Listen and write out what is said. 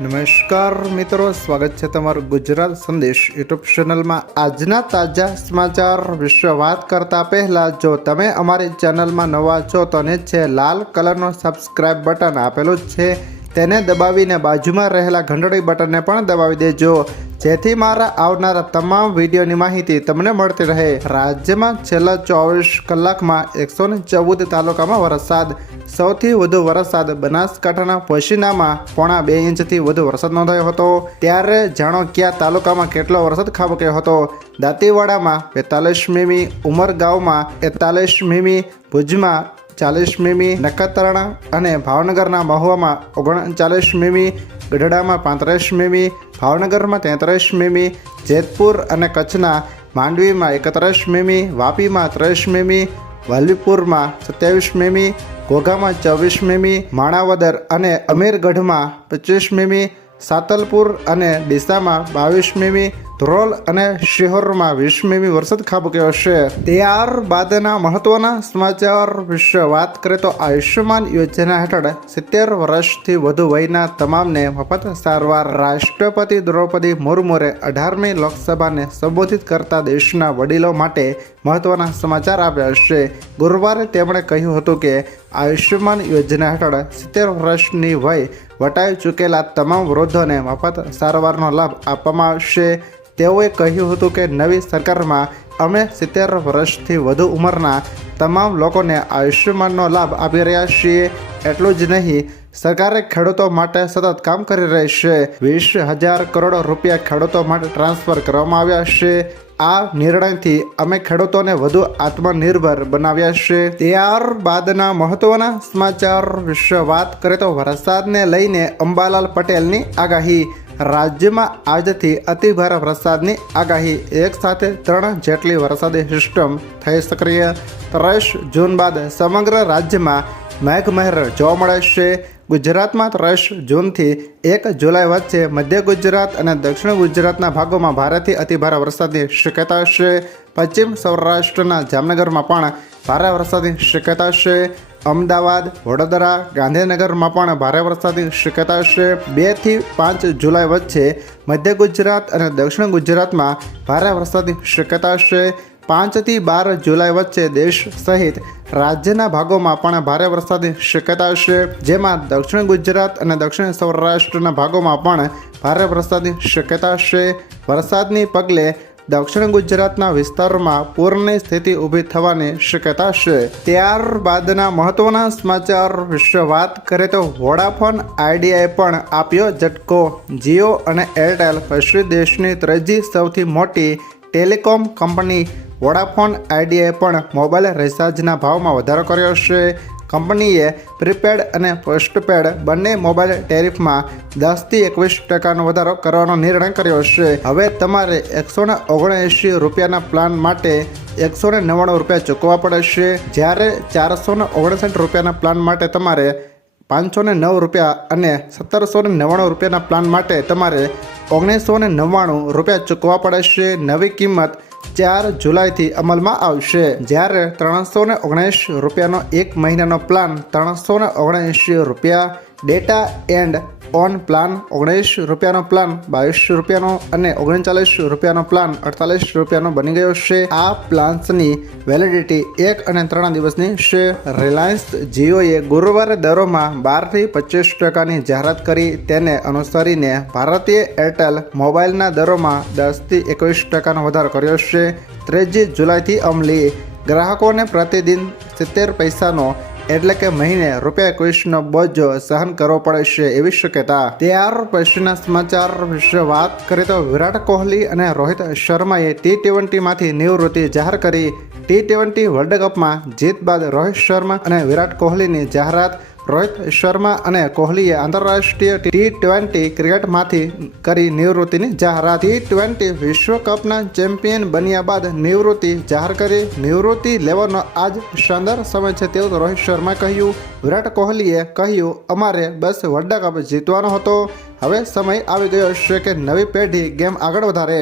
નમસ્કાર મિત્રો, સ્વાગત છે તમારું ગુજરાત સંદેશ યુટ્યુબ ચેનલમાં। આજના તાજા સમાચાર વિશે વાત કરતા પહેલા જો તમે અમારી ચેનલમાં નવા છો તો નીચે લાલ કલરનો સબસ્ક્રાઇબ બટન આપેલું છે, તેને દબાવીને બાજુમાં રહેલા ઘંટડી બટનને પણ દબાવી દેજો, જેથી મારા આવનારા તમામ વિડીયોની માહિતી તમને મળતી રહે। રાજ્યમાં છેલ્લા 24 કલાકમાં 114 તાલુકામાં વરસાદ। સૌથી વધુ વરસાદ બનાસકાંઠાના પોશીનામાં 2.5 ઇંચથી વધુ વરસાદ નોંધાયો હતો। ત્યારે જાણો કયા તાલુકામાં કેટલો વરસાદ ખાબક્યો હતો। દાંતીવાડામાં 45 મીમી, ઉમરગાંવમાં 41 મીમી, ભુજમાં 40 મીમી, નખત્રાણા અને ભાવનગરના મહુવામાં 39 મીમી, ગઢડામાં 35 મીમી, ભાવનગરમાં 33 મીમી, જેતપુર અને કચ્છના માંડવીમાં 31 મીમી, વાપીમાં 30 મીમી, વલ્લભીપુરમાં 27 મીમી, ઘોઘામાં 24 મીમી, માણાવદર અને અમીરગઢમાં 25 મીમી, સાતલપુર અને ડીસામાં 22 મીમી, ધ્રોલ અને શિહોરમાં 20 મીમી વરસાદ ખાબક્યો છે। ત્યારબાદના મહત્વના સમાચાર વિશે વાત કરીએ તો આયુષ્યમાન યોજના હેઠળ 70 વર્ષથી વધુ વયના તમામને મફત સારવાર। રાષ્ટ્રપતિ દ્રૌપદી મુર્મુએ 18મી લોકસભાને સંબોધિત કરતા દેશના વડીલો માટે મહત્વના સમાચાર આપ્યા છે। ગુરુવારે તેમણે કહ્યું હતું કે આયુષ્યમાન યોજના હેઠળ 70 વર્ષની વય વટાવી ચૂકેલા તમામ વૃદ્ધોને મફત સારવારનો લાભ આપવામાં આવશે। તેઓએ કહ્યું હતું કે નવી સરકારમાં અમે 70 વર્ષથી વધુ ઉંમરના તમામ લોકોને આયુષ્યમાનનો લાભ આપી રહ્યા છીએ। એટલું જ નહીં, સરકારે ખેડૂતો માટે સતત કામ કરી રહી છે। 20,000 કરોડ રૂપિયા ખેડૂતો માટે ટ્રાન્સફર કરવામાં આવ્યા છે। આ નિર્ણયથી અમે ખેડૂતોને વધુ આત્મનિર્ભર બનાવ્યા છે। ત્યારબાદના મહત્વના સમાચાર વિશે વાત કરીએ તો વરસાદને લઈને અંબાલાલ પટેલની આગાહી। રાજ્યમાં આજથી અતિભારે વરસાદની આગાહી। એક સાથે 3 જેટલી વરસાદી સિસ્ટમ થઈ સક્રિય। 30 જૂન બાદ સમગ્ર રાજ્યમાં મેઘમહેર જોવા મળે છે। ગુજરાતમાં 30 જૂનથી 1 જુલાઈ વચ્ચે મધ્ય ગુજરાત અને દક્ષિણ ગુજરાતના ભાગોમાં ભારેથી અતિભારે વરસાદની શક્યતા છે। પશ્ચિમ સૌરાષ્ટ્રના જામનગરમાં પણ ભારે વરસાદની શક્યતા છે। અમદાવાદ, વડોદરા, ગાંધીનગરમાં પણ ભારે વરસાદની શક્યતા છે। 2 થી 5 જુલાઈ વચ્ચે મધ્ય ગુજરાત અને દક્ષિણ ગુજરાતમાં ભારે વરસાદની શક્યતા છે। 5 થી 12 જુલાઈ વચ્ચે દેશ સહિત રાજ્યના ભાગોમાં પણ ભારે વરસાદની શક્યતા છે, જેમાં દક્ષિણ ગુજરાત અને દક્ષિણ સૌરાષ્ટ્રના ભાગોમાં પણ ભારે વરસાદની શક્યતા છે। વરસાદની પગલે દક્ષિણ ગુજરાતના વિસ્તારોમાં પૂરની સ્થિતિ ઊભી થવાની શક્યતા છે। ત્યારબાદના મહત્વના સમાચાર વિશે વાત કરીએ તો વોડાફોન આઈડિયાએ પણ આપ્યો ઝટકો। જીઓ અને એરટેલ પછી દેશની ત્રીજી સૌથી મોટી ટેલિકોમ કંપની વોડાફોન આઈડિયાએ પણ મોબાઈલ રિચાર્જના ભાવમાં વધારો કર્યો છે। કંપનીએ પ્રીપેડ અને પોસ્ટપેડ બંને મોબાઈલ ટેરિફમાં 10 થી 21% વધારો કરવાનો નિર્ણય કર્યો છે। હવે તમારે 179 રૂપિયાના પ્લાન માટે 199 રૂપિયા ચૂકવવા પડશે, જ્યારે 459 રૂપિયાના પ્લાન માટે તમારે 509 રૂપિયા અને 1799 રૂપિયાના પ્લાન માટે તમારે 1999 રૂપિયા ચૂકવવા પડશે। નવી કિંમત 4 જુલાઈથી અમલમાં આવશે, જ્યારે 319 રૂપિયાનો 1 મહિનાનો પ્લાન 379 રૂપિયા, ડેટા એન્ડ ઓન પ્લાન 19 રૂપિયાનો પ્લાન 22 રૂપિયાનો અને 39 રૂપિયાનો પ્લાન 48 રૂપિયાનો બની ગયો છે। આ પ્લાન્સની વેલિડિટી 1 અને 3 દિવસની છે। રિલાયન્સ જીઓએ ગુરુવારે દરોમાં 12 થી 25%ની જાહેરાત કરી। તેને અનુસરીને ભારતીય એરટેલ મોબાઈલના દરોમાં 10 થી 21%નો વધારો કર્યો છે। 3 જુલાઈથી અમલી ગ્રાહકોને પ્રતિદિન 70 પૈસાનો એટલે કે મહિને ₹21નો બોજો સહન કરવો પડશે એવી શક્યતા। ત્યાર પછીના સમાચાર વિશે વાત કરીએ તો વિરાટ કોહલી અને રોહિત શર્માએ T20માંથી નિવૃત્તિ જાહેર કરી। T20 વર્લ્ડ કપમાં જીત બાદ રોહિત શર્મા અને વિરાટ કોહલીની જાહેરાત। રોહિત શર્મા અને કોહલીએ આંતરરાષ્ટ્રીય T20 ક્રિકેટમાંથી કરી નિવૃત્તિની જાહેરાત। T20 વિશ્વકપના ચેમ્પિયન બન્યા બાદ નિવૃત્તિ જાહેર કરી। નિવૃત્તિ લેવાનો આજ શાનદાર સમય છે તેવું રોહિત શર્માએ કહ્યું। વિરાટ કોહલીએ કહ્યું, અમારે બસ વર્લ્ડ કપ જીતવાનો હતો, હવે સમય આવી ગયો છે કે નવી પેઢી ગેમ આગળ વધારે।